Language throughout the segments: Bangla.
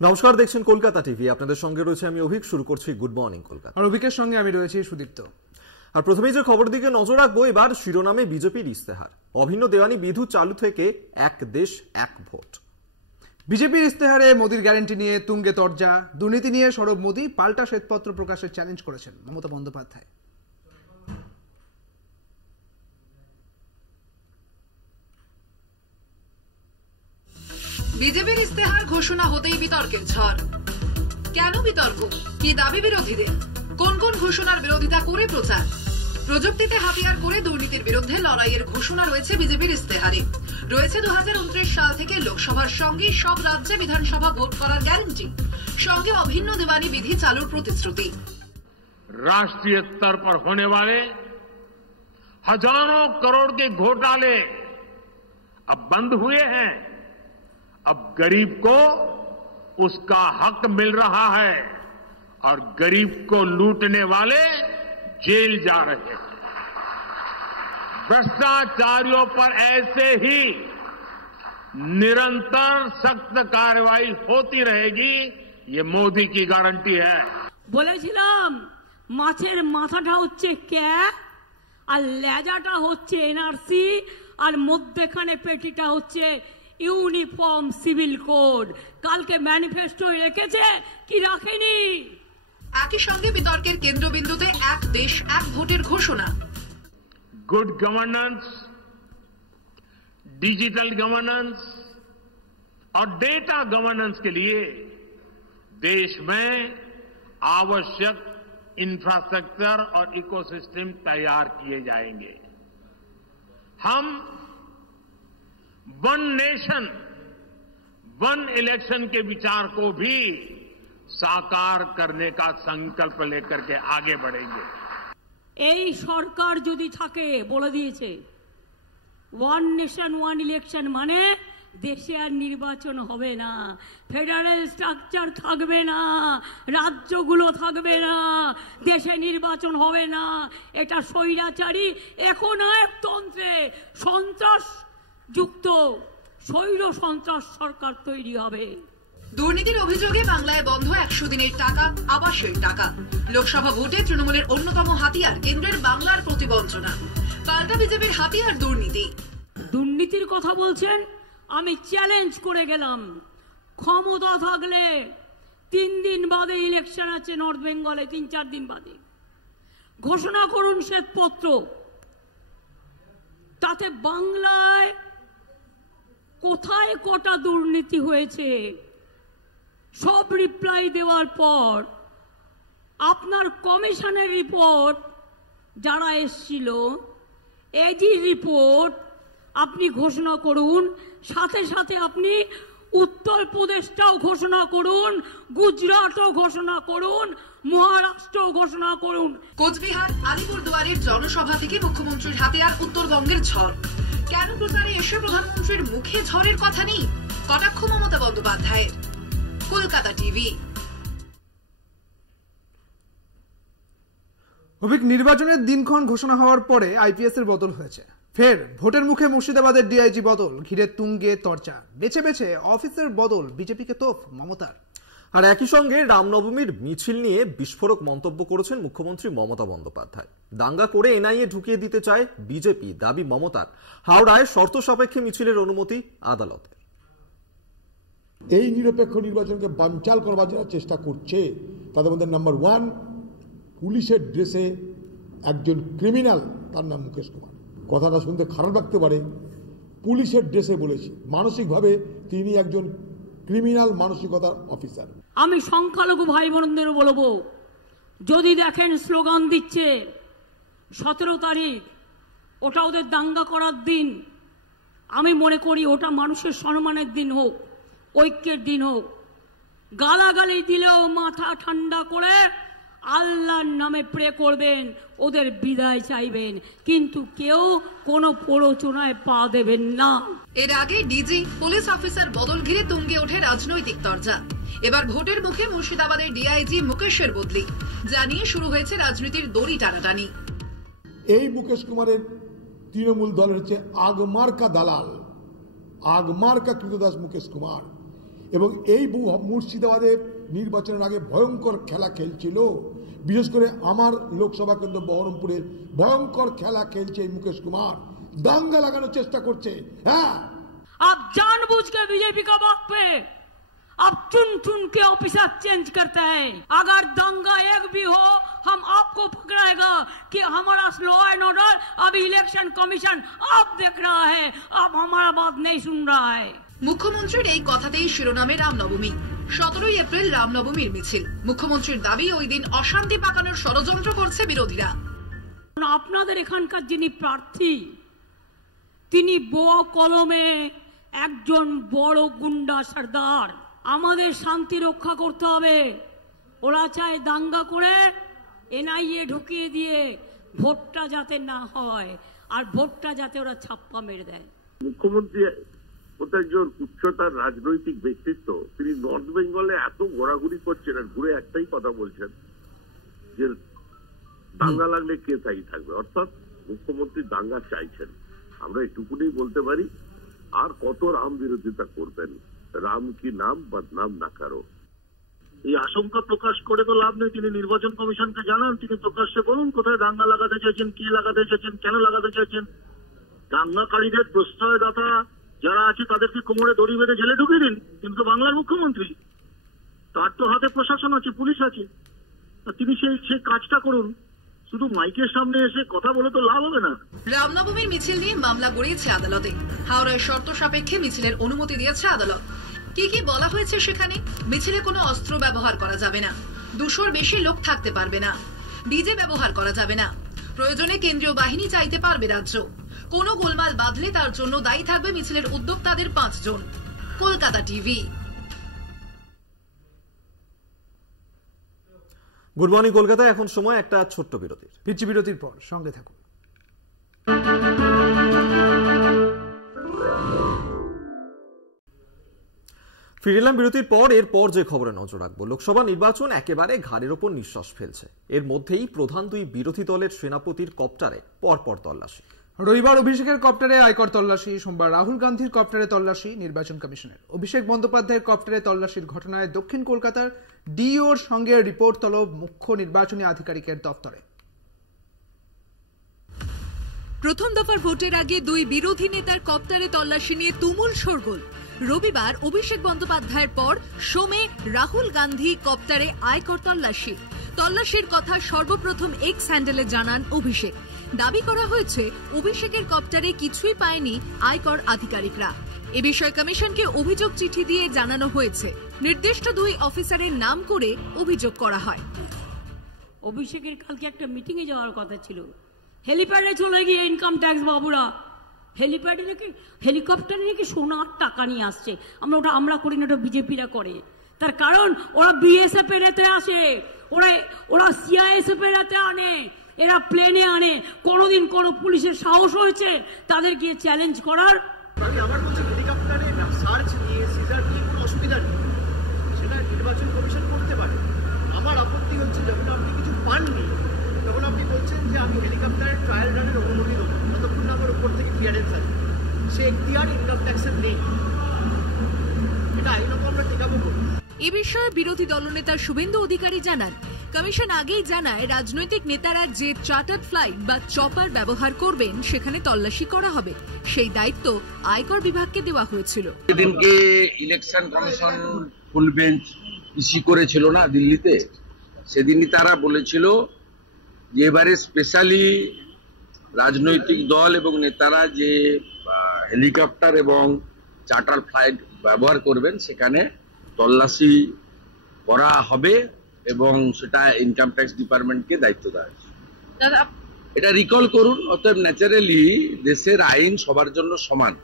নমস্কার, দেখছেন কলকাতা টিভি। আপনাদের সঙ্গে রয়েছে আমি অভিক। শুরু করছি গুড মর্নিং কলকাতা। আর অভিকের সঙ্গে আমি রয়েছি সুদীপ্ত। আর প্রথমেই যে খবর দিকে নজর রাখবো, এবার শিরোনামে বিজেপির ইস্তেহার। অভিন্ন দেওয়ানি বিধু চালু থেকে এক দেশ এক ভোট। বিজেপির ইস্তেহারে মোদির গ্যারান্টি নিয়ে তুঙ্গে তরজা। দুর্নীতি নিয়ে সরব মোদি, পাল্টা শ্বেতপত্র প্রকাশের চ্যালেঞ্জ করেছেন মমতা বন্দ্যোপাধ্যায়। বিজেপির ইস্তেহার ঘোষণা হতেই বিতর্কের ঝড়। কেন বিতর্ক? কি দাবি বিরোধীদের? কোন কোন ঘোষণার বিরোধিতা করে প্রচার? প্রযুক্তিতে হাতিয়ার করে দুর্নীতির বিরুদ্ধে লড়াইয়ের ঘোষণা রয়েছে বিজেপির ইস্তেহারে। রয়েছে 2029 সাল থেকে লোকসভার সঙ্গে সব রাজ্যে বিধানসভা ভোট করার গ্যারান্টি, সঙ্গে অভিন্ন দেওয়ানি বিধি চালুর প্রতিশ্রুতি। राष्ट्रीय स्तर पर होने वाले हजारों करोड़ के घोटाले अब बंद हुए हैं। अब गरीब को उसका हक मिल रहा है और गरीब को लूटने वाले जेल जा रहे हैं। भ्रष्टाचारियों पर ऐसे ही निरंतर सख्त कार्रवाई होती रहेगी, ये मोदी की गारंटी है। বলেছিলাম মাছের মাথাটা হচ্ছে ক্যাপ আর লেজাটা হচ্ছে এনআরসি আর মধ্যখানে পেটিটা হচ্ছে ইউনিফর্ম সিভিল কোড। কালকে ম্যানিফেস্টো রেখেছে কি রাখেনি? একই সঙ্গে বিতর্কের কেন্দ্রবিন্দুতে এক দেশ এক ভোটের ঘোষণা। गुड गवर्नेंस, डिजिटल गवर्नेंस और डेटा गवर्नेंस के लिए देश में आवश्यक इंफ्रास्ट्रक्चर और इकोसिस्टम तैयार किए जाएंगे। हम वन नेशन वन इलेक्शन के विचार को भी साकार करने का संकल्प लेकर के आगे बढ़ेंगे। এই সরকার যদি থাকে, বলে দিয়েছে ওয়ান নেশন ওয়ান ইলেকশন মানে দেশে আর নির্বাচন হবে না, ফেডারেল স্ট্রাকচার থাকবে না, রাজ্যগুলো থাকবে না, দেশে নির্বাচন হবে না। এটা স্বৈরাচারী একনায়কতন্ত্রে সন্ত্রাস যুক্ত স্বৈর সন্ত্রাস সরকার তৈরি হবে। দুর্নীতির অভিযোগে বাংলায় বন্ধ 100 দিনের টাকা, আবাসের টাকা। লোকসভা ভোটে তৃণমূলের অন্যতম হাতিয়ার কেন্দ্রের বাংলার প্রতিবঞ্চনা। পাল্টা বিজেপির হাতিয়ার দুর্নীতি। দুর্নীতির কথা বলছেন, আমি চ্যালেঞ্জ করে গেলাম, ক্ষমতা থাকলে 3 দিন বাদে ইলেকশন আছে নর্থ বেঙ্গলে, 3-4 দিন বাদে ঘোষণা করুন শ্বেতপত্র। তাতে বাংলায় কোথায় কটা দুর্নীতি হয়েছে সব রিপ্লাই দেওয়ার পর আপনার কমিশনের রিপোর্ট যারা এসছিল, এজি রিপোর্ট আপনি ঘোষণা করুন। সাথে সাথে আপনি উত্তরপ্রদেশটাও ঘোষণা করুন, গুজরাটও ঘোষণা করুন, মহারাষ্ট্রও ঘোষণা করুন। কোচবিহার আলিপুরদুয়ারের জনসভা থেকে মুখ্যমন্ত্রীর হাতিয়ার উত্তরবঙ্গের ঝড়। কেন প্রচারে এসে প্রধানমন্ত্রীর মুখে ঝড়ের কথা নেই? কটাক্ষ মমতা বন্দ্যোপাধ্যায়ের। কলকাতা টিভি। অভিক, নির্বাচনের দিনক্ষণ ঘোষণা হওয়ার পরে আইপিএস এর বদল হয়েছে। ফের ভোটের মুখে মুর্শিদাবাদের ডিআইজি বদল, ঘিরে তুঙ্গে তরজা। বেছে বেছে অফিসের বদল, বিজেপিকে তোপ মমতার। আর একই সঙ্গে রামনবমীর মিছিল নিয়ে বিস্ফোরক মন্তব্য করেছেন মুখ্যমন্ত্রী মমতা বন্দ্যোপাধ্যায়। দাঙ্গা করে এনআইএ ঢুকিয়ে দিতে চায় বিজেপি, দাবি মমতার। হাওড়ায় শর্ত সাপেক্ষে মিছিলের অনুমতি আদালতের। এই নিরপেক্ষ নির্বাচনকে বানচাল করবার যারা চেষ্টা করছে তাদের মধ্যে নাম্বার 1, পুলিশের ড্রেসে একজন ক্রিমিনাল, তার নাম মুকেশ কুমার। কথাটা শুনতে খারাপ লাগতে পারে, পুলিশের ড্রেসে বলেছি, মানসিকভাবে তিনি একজন ক্রিমিনাল মানসিকতার অফিসার। আমি সংখ্যালঘু ভাই বোনদের বলবো, যদি দেখেন স্লোগান দিচ্ছে 17 তারিখ, ওটা ওদের দাঙ্গা করার দিন, আমি মনে করি ওটা মানুষের সম্মানের দিন হোক, ঐক্যের দিন হোক। গালাগালি দিলেও মাথা ঠান্ডা করে আল্লাহর নামে প্রে করবেন, ওদের বিদায় চাইবেন, কিন্তু কেউ কোনো প্ররোচনায় পা দেবেন না। এর আগে ডিজি পুলিশ অফিসার বদল ঘিরে তুঙ্গে ওঠে রাজনৈতিক তরজা। এবার ভোটের মুখে মুর্শিদাবাদের ডিআইজি মুকেশের বদলি জানিয়ে শুরু হয়েছে রাজনীতির দড়ি টানাটানি। এই মুকেশ কুমারের তৃণমূল দলের হচ্ছে আগমার্কা দালাল, আগমার্কা কৃতদাস মুকেশ কুমার। এবং এই মুর্শিদাবাদে নির্বাচনের আগে ভয়ঙ্কর খেলা খেলছিল, বিশেষ করে আমার লোকসভা কেন্দ্র বহরমপুরে ভয়ঙ্কর খেলা খেলছে এই মুকেশ কুমার, দাঙ্গা লাগানোর চেষ্টা করছে। হ্যাঁ, आप जानबूझ के बीजेपी का बात पे अब चुन चुन के ऑफिसर चेंज करते हैं। अगर दंगा एक भी हो हम आपको पकड़ेगा कि हमारा लॉ एंड ऑर्डर अभी इलेक्शन कमीशन अब देख रहा है, अब हमारा बात नहीं सुन रहा है। মুখ্যমন্ত্রীর এই কথাতেই শিরোনামে রামনবমী। 17 এপ্রিল রামনবমীর মিছিল। মুখ্যমন্ত্রীর দাবি ওই দিন অশান্তি পাকানোর ষড়যন্ত্র করছে বিরোধীরা। আপনাদের এখানকার যিনি প্রার্থী তিনি বোয়া কলমে একজন বড় গুন্ডা সর্দার। আমাদের শান্তি রক্ষা করতে হবে। ওরা চায় দাঙ্গা করে এনআইএ ঢুকিয়ে দিয়ে ভোটটা যাতে না হয়, আর ভোটটা যাতে ওরা ছাপ্পা মেরে দেয়। মুখ্যমন্ত্রী একজন উচ্চতার রাজনৈতিক ব্যক্তিত্ব, তিনি নর্থ বেঙ্গলে এত ঘোরাঘুরি করছেন আর ঘুরে একটাই কথা বলছেন যে দাঙ্গা লাগলে কে তাই থাকবে, অর্থাৎ মুখ্যমন্ত্রী দাঙ্গা চাইছেন। আমরা এটুকুনি বলতে পারি, আর কত রাম বিরোধিতা করবেন? রাম কি নাম বদনাম না কারো। এই আশঙ্কা প্রকাশ করে তো লাভ নেই। তিনি নির্বাচন কমিশনকে জানান, তিনি প্রকাশ্যে বলুন কোথায় দাঙ্গা লাগাতে চাইছেন, কে লাগাতে চাইছেন, কেন লাগাতে চাইছেন। দাঙ্গাকারীদের প্রশ্রয়দাতা যারা আছে তাদেরকে কোমরে দড়ি বেঁধে জেলে ঢুকিয়ে দিন। কিন্তু বাংলার মুখ্যমন্ত্রী, তার তো হাতে প্রশাসন আছে, পুলিশ আছে, তিনি সেই কাজটা করুন। শুধু মাইকের সামনে এসে কথা বলে তো লাভ হবে না। রামনবমীর মিছিল নিয়ে মামলা গড়িয়েছে আদালতে। হাওড়ায় শর্ত সাপেক্ষে মিছিলের অনুমতি দিয়েছে আদালত। কি কি বলা হয়েছে সেখানে? মিছিলে কোনো অস্ত্র ব্যবহার করা যাবে না, 200-র বেশি লোক থাকতে পারবে না, ডিজে ব্যবহার করা যাবে না, প্রয়োজনে কেন্দ্রীয় বাহিনী চাইতে পারবে রাজ্য, কোনো গোলমাল বাঁধলে তার জন্য দায়ী থাকবে মিছিলের উদ্যোক্তাদের 5 জন। কলকাতা টিভি। গুড মর্নিং কলকাতায় এখন সময় একটা ছোট্ট বিরতির। ফিরছি বিরতির পর, সঙ্গে থাকুন। ফিরলাম বিরতির পর। এরপর যে খবরে নজর রাখবো, লোকসভা নির্বাচন একেবারে ঘাড়ের ওপর নিঃশ্বাস ফেলছে। এর মধ্যেই প্রধান দুই বিরোধী দলের সেনাপতির কপ্টারে পরপর তল্লাশি। রবিবার অভিষেকের কপ্টারে আয়কর তল্লাশি, সোমবার রাহুল গান্ধীর কপ্টারে তল্লাশি নির্বাচন কমিশনের। অভিষেক বন্দ্যোপাধ্যায়ের কপ্টারে তল্লাশির ঘটনায় দক্ষিণ কলকাতার ডিওর সঙ্গে রিপোর্ট তলব মুখ্য নির্বাচনী আধিকারিকের দপ্তরে। প্রথম দফার ভোটের আগে দুই বিরোধী নেতার কপ্টারে তল্লাশি নিয়ে তুমুল শোরগোল। রবিবার অভিষেক বন্দ্যোপাধ্যায়ের পর সোমে রাহুল গান্ধী কপ্টারে আয়কর তল্লাশি। তল্লাশির কথা সর্বপ্রথম এক্স হ্যান্ডেলে জানান অভিষেক। দাবি করা হয়েছে অভিষেকের কপ্টারে কিছুই পায়নি আয়কর আধিকারিকরা। এ বিষয়ে কমিশনকে অভিযোগ চিঠি দিয়ে জানানো হয়েছে। নির্দিষ্ট দুই অফিসারের নাম করে অভিযোগ করা হয়। অভিষেকের কালকে একটা মিটিং এ যাওয়ার কথা ছিল, হেলিপ্যাডে চলে গিয়ে ইনকাম ট্যাক্স বাবুরা হেলিপ্যাডে নাকি হেলিকপ্টারে নাকি সোনার টাকা নিয়ে আসছে। আমরা করি না, ওটা বিজেপিরা করে। তার কারণ ওরা বিএসএফ এর এতে আসে, ওরা সিআইএসএফ এর এতে আনে, এরা প্লেনে আনে। কোনোদিন কোনো পুলিশের সাহস হয়েছে তাদের গিয়ে চ্যালেঞ্জ করার? আমার বলছি হেলিকপ্টারে সার্চ নিয়ে সিজার নিয়ে কোনো অসুবিধা নেই, সেটা নির্বাচন কমিশন করতে পারে। আমার আপত্তি হচ্ছে যখন আপনি কিছু পাননি তখন আপনি বলছেন যে আমি হেলিকপ্টারের ট্রায়াল রানের অনুমতি দেবো যতক্ষণ না আমার উপর থেকে ক্লিয়ারেন্স আছে। সে এখতিয়ার ইনকাম ট্যাক্সের নেই, এটা আইনত আমরা টেকাবো। এ বিষয়ে বিরোধী দলনেতা শুভেন্দু অধিকারী জানান, কমিশন আগেই জানায় রাজনৈতিক নেতারা যে চার্টার্ড ফ্লাইট বা চপার ব্যবহার করবেন সেখানে তল্লাশি করা হবে। সেই দায়িত্ব আয়কর বিভাগকে দেওয়া হয়েছিল। সেদিনকে ইলেকশন কমিশন ফুল বেঞ্চ ইস্যু করেছিল না দিল্লিতে, সেদিনই তারা বলেছিল যে এবারে স্পেশালি রাজনৈতিক দল এবং নেতারা যে হেলিকপ্টার এবং চার্টার ফ্লাইট ব্যবহার করবেন সেখানে তল্লাশি করা হবে এবং সেটা ইনকাম ট্যাক্স ডিপার্টমেন্টকে দায়িত্ব দেওয়া হয়েছে। এটা রিকল করুন। অতএব ন্যাচারালি দেশের আইন সবার জন্য সমান।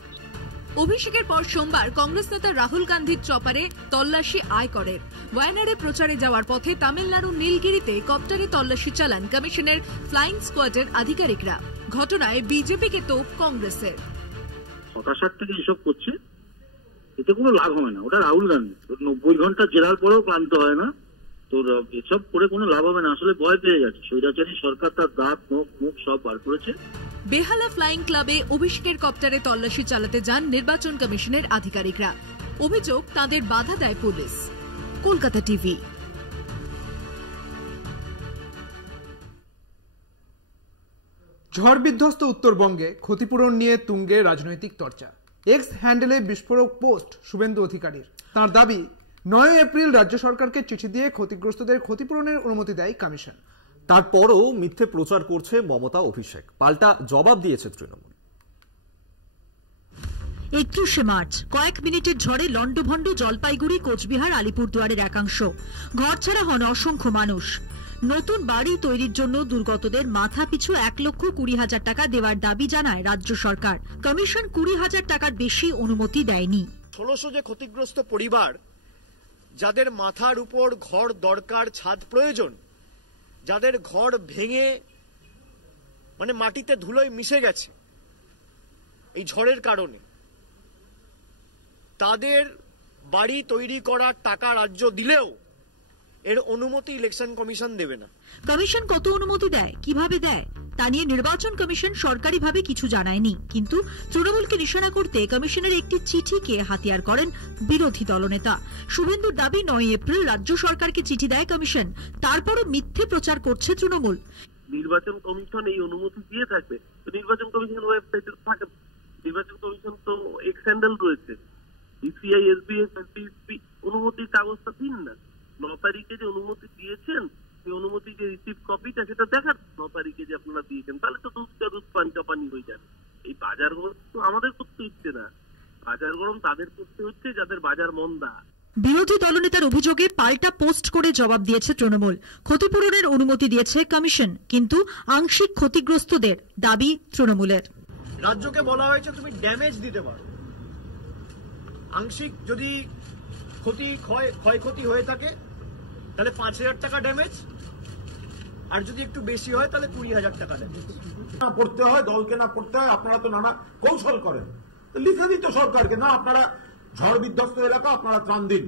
অভিষেকের পর সোমবার কংগ্রেস নেতা রাহুল গান্ধীর চপারে তল্লাশি আয়করের। ওয়ায়নাডে প্রচারে যাওয়ার পথে তামিলনাড়ুর নীলগিরিতে কপ্টারে তল্লাশি চালান কমিশনের ফ্লাইং স্কোয়াডের আধিকারিকরা। ঘটনায় বিজেপিকে তোপ কংগ্রেসের। হতাশার থেকে এসব করছে, এতে কোনো লাভ হবে না। ওটা রাহুল গান্ধী 90 ঘন্টা জেরার পরেও ক্লান্ত হয় না। তোর এসব করে কোনো লাভ হবে না। আসলে ভয় পেয়ে যাচ্ছে স্বৈরাচারী সরকার, তার দাঁত মুখ সব বার করেছে। বেহালা ফ্লাইং ক্লাবে অভিষেকের কপ্টারে তল্লাশি চালাতে যান নির্বাচন কমিশনের আধিকারিকরা। অভিযোগ তাদের বাধা দেয় পুলিশ। কলকাতা টিভি। ঝড় বিধ্বস্ত উত্তরবঙ্গে ক্ষতিপূরণ নিয়ে তুঙ্গে রাজনৈতিক চর্চা। এক্স হ্যান্ডেলে বিস্ফোরক পোস্ট শুভেন্দু অধিকারীর। তার দাবি 9 এপ্রিল রাজ্য সরকারকে চিঠি দিয়ে ক্ষতিগ্রস্তদের ক্ষতিপূরণের অনুমতি দেয় কমিশন। তারপরও মিথ্যে প্রচার করছে মমতা অভিষেক, পাল্টা জবাব দিয়েছে তৃণমূল। 31শে মার্চ কয়েক মিনিটের ঝড়ে লন্ডভন্ড জলপাইগুড়ি, কোচবিহার, আলিপুরদুয়ারের একাংশ। ঘরছাড়া হন অসংখ্য মানুষ। নতুন বাড়ি তৈরির জন্য দুর্গতদের মাথা পিছু 1,20,000 টাকা দেওয়ার দাবি জানায় রাজ্য সরকার। কমিশন 20,000 টাকার বেশি অনুমতি দেয়নি। 1600 যে ক্ষতিগ্রস্ত পরিবার, যাদের মাথার উপর ঘর দরকার, ছাদ প্রয়োজন, যাদের ঘর ভেঙে মাটিতে ধুলোয় মিশে গেছে এই ঝড়ের কারণে, তাদের বাড়ি তৈরি করার টাকা রাজ্য দিলেও এর অনুমতি ইলেকশন কমিশন দেবে না। কমিশন কত অনুমতি দেয়, কিভাবে দেয় তা নিয়ে নির্বাচন কমিশন সরকারিভাবে কিছু জানায়নি। কিন্তু তৃণমূলকে নিশানা করতে কমিশনের একটি চিঠিকে হাতিয়ার করেন বিরোধী দলনেতা। শুভেন্দুর দাবি 9 এপ্রিল রাজ্য সরকারকে চিঠি দেয় কমিশন, তারপরও মিথ্যে প্রচার করছে তৃণমূল। নির্বাচন কমিশন এই অনুমতি দিয়ে থাকবে তো নির্বাচন কমিশন ওয়েবসাইটে থাকে। নির্বাচন কমিশন তো এক্স হ্যান্ডেল রয়েছে, ইসিআই, এসবিএস, এসপিএসপি, অনুমতির কাগজটা দিন না। 9 তারিখে যে অনুমতি দিয়েছেন, সেই অনুমতি যে রিসিভ কপিটা সেটা দেখান 9 তারিখে যে আপনারা দিয়েছেন, তাহলে তো দুধ পান চাপানি হয়ে যাবে। এই বাজার গরম তো আমাদের করতে হচ্ছে না, বাজার গরম তাদের করতে হচ্ছে যাদের বাজার মন্দা। বিরোধী দলনেতার অভিযোগে পাল্টা পোস্ট করে জবাব দিয়েছে তৃণমূল। ক্ষতিপূরণের অনুমতি দিয়েছে কমিশন, কিন্তু আংশিক ক্ষতিগ্রস্তদের দাবি তৃণমূলের। রাজ্যকে বলা হয়েছে তুমি ড্যামেজ দিতে পারো, আংশিক যদি ক্ষয়ক্ষতি হয়ে থাকে তাহলে 5,000 টাকা ড্যামেজ, আর যদি একটু বেশি হয় তাহলে 20,000 টাকা ড্যামেজ। না পড়তে হয়, দলকে না পড়তে হয়, আপনারা তো নানা কৌশল করেন, লিখে দিত সরকারকে না আপনারা ঝড় বিধ্বস্ত এলাকা আপনারা ত্রাণ দিন।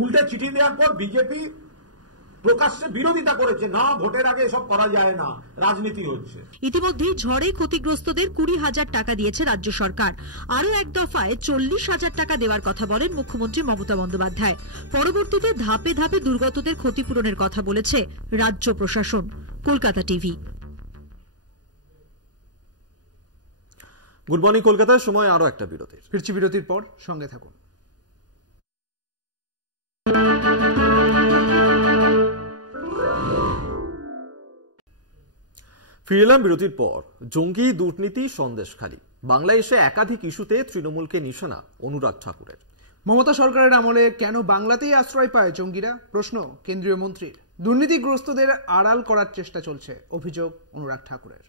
উল্টে চিঠি দেওয়ার পর বিজেপি প্রকাশ্যে বিরোধিতা করেছে, না ভোটের আগে এসব করা যায় না, রাজনীতি হচ্ছে। ইতিমধ্যে ঝড়ে ক্ষতিগ্রস্তদের 20,000 টাকা দিয়েছে রাজ্য সরকার। আরো এক দফায় 40,000 টাকা দেওয়ার কথা বলেন মুখ্যমন্ত্রী মমতা বন্দ্যোপাধ্যায়। পরবর্তীতে ধাপে ধাপে দুর্গতদের ক্ষতিপূরণের কথা বলেছে রাজ্য প্রশাসন। কলকাতা টিভি। গুড মর্নিং কলকাতার সময় আরো একটা বিরতি। ফিরছি বিরতির পর, সঙ্গে থাকুন। ফিরে এলাম বিরতির পর। জঙ্গি, দুর্নীতি, সন্দেশখালী, বাংলায় এসে একাধিক ইস্যুতে তৃণমূলকে নিশানা অনুরাগ ঠাকুরের। মমতা সরকারের আমলে কেন বাংলাতেই আশ্রয় পায় জঙ্গিরা, প্রশ্ন কেন্দ্রীয় মন্ত্রীর। দুর্নীতিগ্রস্তদের আড়াল করার চেষ্টা চলছে, অভিযোগ অনুরাগ ঠাকুরের।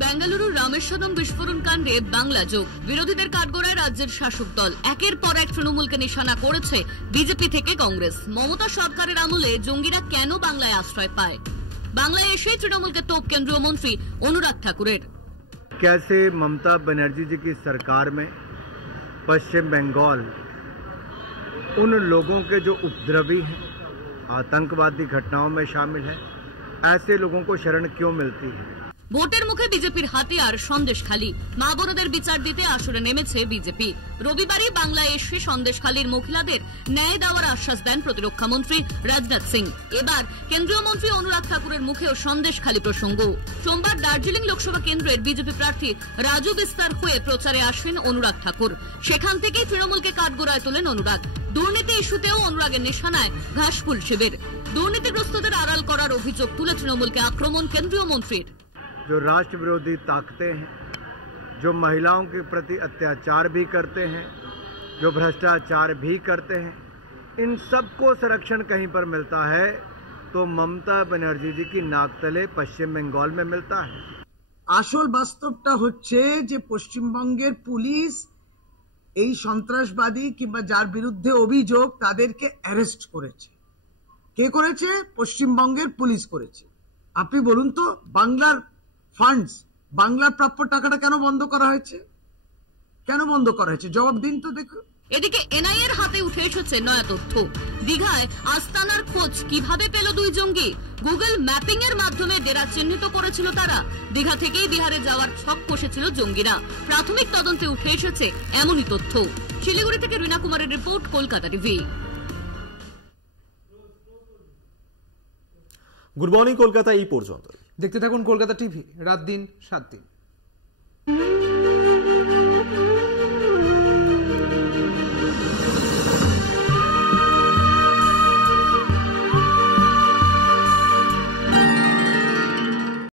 বেঙ্গালুরুর রামেশ্বরম বিস্ফোরণ কাণ্ডে বাংলা যোগ। বিরোধীদের কাঠগড়ায় রাজ্যের শাসক দল। একের পর এক তৃণমূলকে নিশানা করেছে বিজেপি থেকে কংগ্রেস। মমতা সরকারের আমলে জঙ্গিরা কেন বাংলায় আশ্রয় পায়, বাংলায় এসে তৃণমূলকে তোপ কেন্দ্রীয় মন্ত্রী অনুরাগ ঠাকুরের। कैसे ममता बनर्जी जी की सरकार में पश्चिम बंगाल उन लोगों के जो उपद्रवी हैं, आतंकवादी घटनाओं में शामिल हैं, ऐसे लोगों को शरण क्यों मिलती है। ভোটের মুখে বিজেপির হাতিয়ার সন্দেশখালী। মা বোনদের বিচার দিতে আসরে নেমেছে বিজেপি। রবিবারই বাংলায় এসে সন্দেশখালীর মহিলাদের ন্যায় দেওয়ার আশ্বাস দেন প্রতিরক্ষা মন্ত্রী রাজনাথ সিং। এবার কেন্দ্রীয় মন্ত্রী অনুরাগ ঠাকুরের মুখেও সন্দেশখালী প্রসঙ্গ। সোমবার দার্জিলিং লোকসভা কেন্দ্রের বিজেপি প্রার্থী রাজু বিস্তার হয়ে প্রচারে আসেন অনুরাগ ঠাকুর। সেখান থেকেই তৃণমূলকে কাঠগড়ায় তোলেন অনুরাগ। দুর্নীতি ইস্যুতেও অনুরাগের নিশানায় ঘাসফুল শিবির। দুর্নীতিগ্রস্তদের আড়াল করার অভিযোগ তুলে তৃণমূলকে আক্রমণ কেন্দ্রীয় মন্ত্রীর। जो राष्ट्र विरोधी ताकतें हैं, जो महिलाओं के प्रति अत्याचार भी करते हैं, जो भ्रष्टाचार भी करते हैं, इन सबको संरक्षण कहीं पर मिलता है तो ममता बनर्जी जी की नाकतले पश्चिम बंगाल में मिलता है। আসল বাস্তবটা হচ্ছে যে পশ্চিমবঙ্গের পুলিশ এই সন্ত্রাসবাদী কিংবা যার বিরুদ্ধে অভিযোগ তাদেরকে অ্যারেস্ট করেছে। কে করেছে? পশ্চিমবঙ্গের পুলিশ করেছে। আপনি বলুন তো, বাংলার ফান্ডস, বাংলার প্রাপ্য টাকাটা কেন বন্ধ করা হয়েছে? কেন বন্ধ করা হয়েছে? জবাব দিন তো দেখুন। এদিকে এনআইএর হাতে উঠে এসেছে নয়া তথ্য। দীঘায় আস্তানার খোঁজ কিভাবে পেল দুই জঙ্গি? গুগল ম্যাপিং এর মাধ্যমে ডেরা চিহ্নিত করেছিল তারা। দীঘা থেকেই বিহারে যাওয়ার ছক কষেছিল জঙ্গিরা। প্রাথমিক তদন্তে উঠে এসেছে এমনই তথ্য। শিলিগুড়ি থেকে রীনা কুমারের report, Kolkata TV. Good morning Kolkata এই পর্যন্ত। দেখতে থাকুন কলকাতা টিভি, রাত দিন 7 দিন।